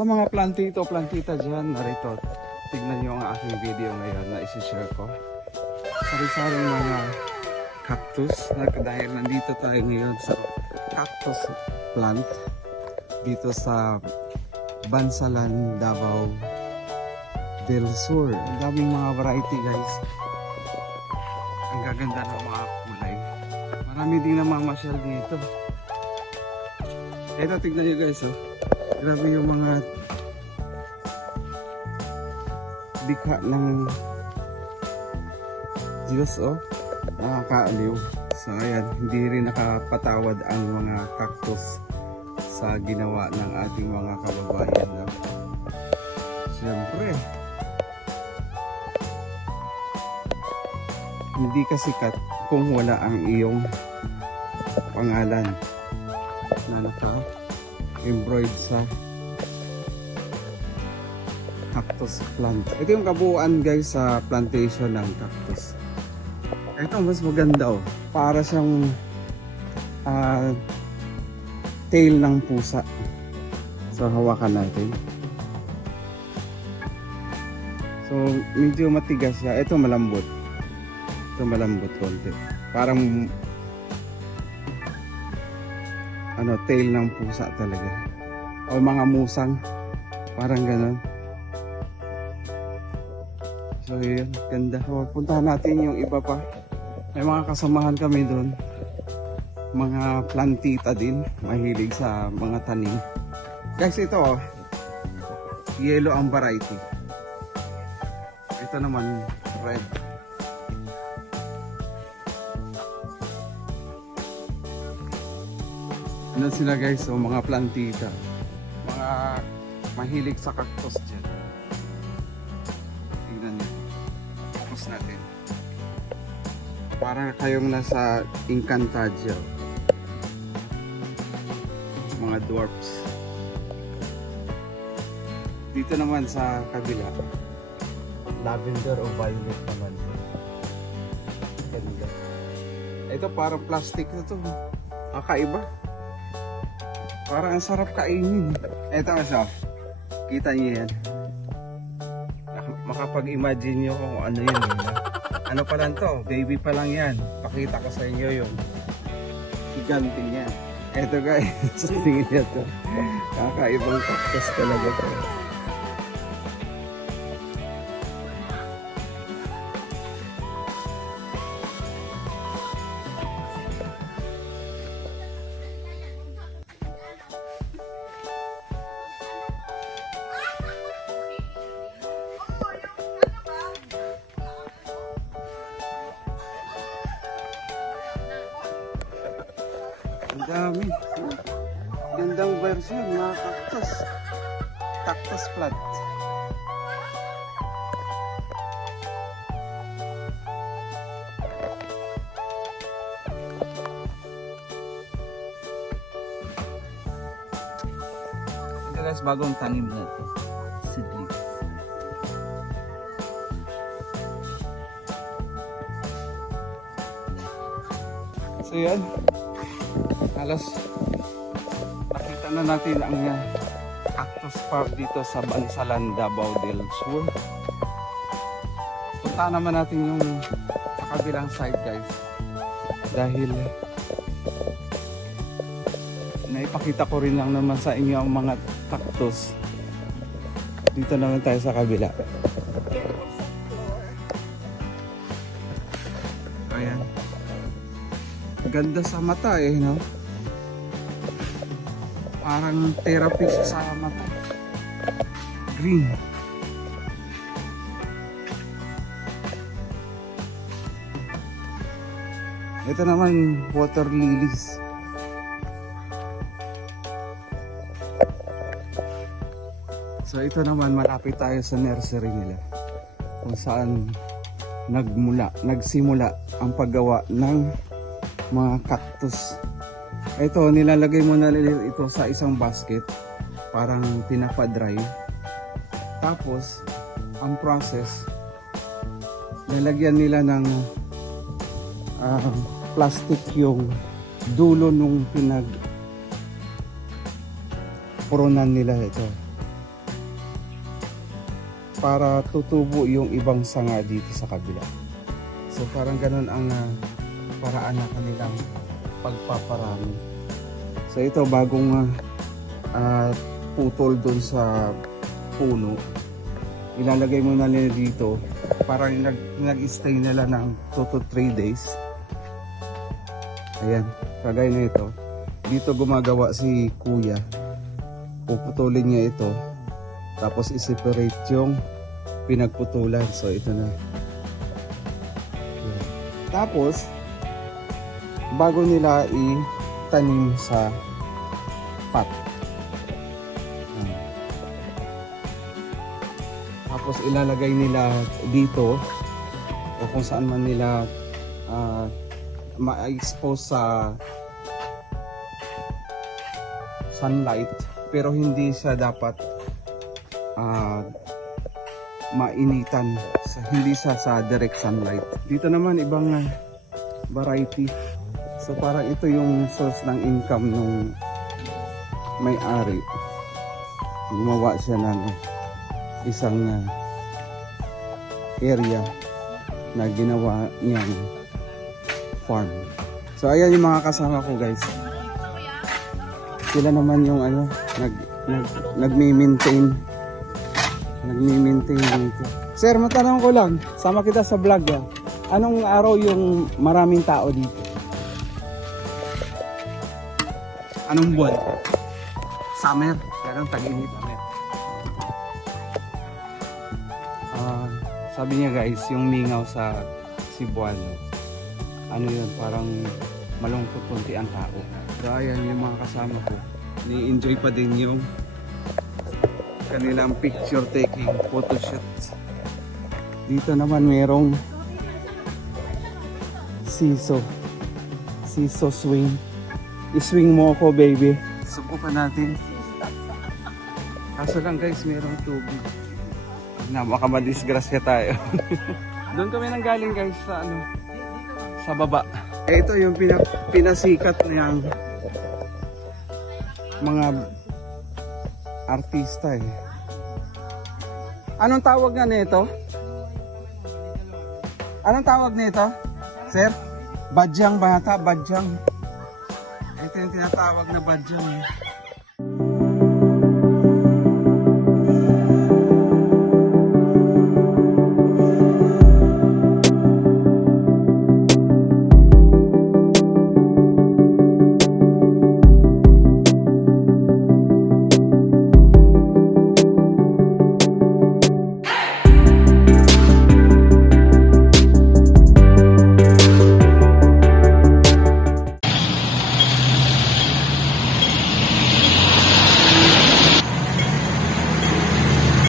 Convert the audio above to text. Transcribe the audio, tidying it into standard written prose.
Sa mga plantito, plantita dyan, narito, tignan nyo ang aking video ngayon na isi-share ko. Sari-saring mga cactus, dahil nandito tayo ngayon sa cactus plant dito sa Bansalan, Davao del Sur. Ang daming mga variety guys. Ang gaganda ng mga kulay. Marami din namamasyal dito. Ito, tignan nyo guys, oh. Grabe yung mga dikha ng Diyos, oh. Nakakaaliw. So ayan, hindi rin nakapatawad ang mga cactus sa ginawa ng ating mga kababayan, no? Siyempre, hindi ka sikat kung wala ang iyong pangalan na naka-embroid sa cactus plant. Ito yung kabuuan guys sa plantation ng cactus. Ito mas maganda, oh. Para siyang tail ng pusa. So hawakan natin. So medyo matigas siya. Ito malambot. Ito malambot konti. Parang tail ng pusa talaga. O mga musang. Parang ganon. So yun, ganda. So, puntahan natin yung iba pa. May mga kasamahan kami doon. Mga plantita din. Mahilig sa mga tanim. Guys, ito, oh. Yellow ang variety. Ito naman red. Ano sila guys, so mga plantita, mga mahilig sa cactus dyan. Tingnan nyo, focus natin. Para kayong nasa Encantadia, mga dwarfs. Dito naman sa kabila, lavender o violet naman. Ganda. Ito parang plastic na to, kakaiba. Parang ang sarap kainin. Ito siya. Kita niyo yan. Makapag-imagine nyo kung ano yun. Ano pa lang to? Baby pa lang yan. Pakita ko sa inyo yung higante niya. Ito guys. Sa tingin niya to. Kakaibang cactus talaga to. Ang dami. Gandang version, mga cactus. Cactus plant. Ito guys, bagong tanim na ito. Seedling. So yan. Halos nakita na natin ang cactus farm dito sa Bansalan, Davao del Sur. Punta naman natin yung sa kabilang side guys, dahil naipakita ko rin lang naman sa inyo ang mga cactus. Dito naman tayo sa kabila. Ayan, ganda sa mata eh, no? Parang therapy sa mata. Green. Ito naman water lilies. So ito naman malapit tayo sa nursery nila, kung saan nagsimula ang paggawa ng mga cactus. Ito, nilalagay mo na ito sa isang basket, parang pinapa-dry. Tapos, ang process, lalagyan nila ng plastic yung dulo nung purunan nila ito. para tutubo yung ibang sanga dito sa kabila. So parang ganun ang paraan na kanilang pagpaparami. So ito bagong putol dun sa puno. Ilalagay mo na nila dito. Parang nag-stay nila ng 2 to 3 days. Ayan, kagaya na ito. Dito gumagawa si kuya. Puputulin niya ito. Tapos i-separate yung pinagputulan. So ito na. Ayan. Tapos, bago nila itanim sa pot. Ayan. Tapos ilalagay nila dito o kung saan man nila ma-expose sa sunlight, pero hindi siya dapat mainitan, hindi sa direct sunlight. Dito naman ibang variety. So parang ito yung source ng income nung may-ari. Gumawa siya ng isang area na ginawa niyang farm. So ayan yung mga kasama ko, guys. Sila naman yung nagmi-maintain dito. Sir, matanong ko lang, sama kita sa vlog. Anong araw yung maraming tao dito? Anong buwan? Summer. Ganun, tag-init. Sabi niya, guys, yung mingaw sa Cebuano, ano yun, parang malungkot konti ang tao. So ayan yung mga kasama ko, ni-enjoy pa din yung kanilang picture taking, photoshoot. Dito naman merong siso swing. I-swing mo ako, baby. Subukan natin. Kaso lang, guys, merong tubig na baka madisgrasya tayo. Doon kami nang galing, guys, sa baba. Ito yung pinasikat niyang mga artista eh. Anong tawag nga nito? Anong tawag nito? Sir? Badyang bata, badyang. Ito yung tinatawag na badyang eh.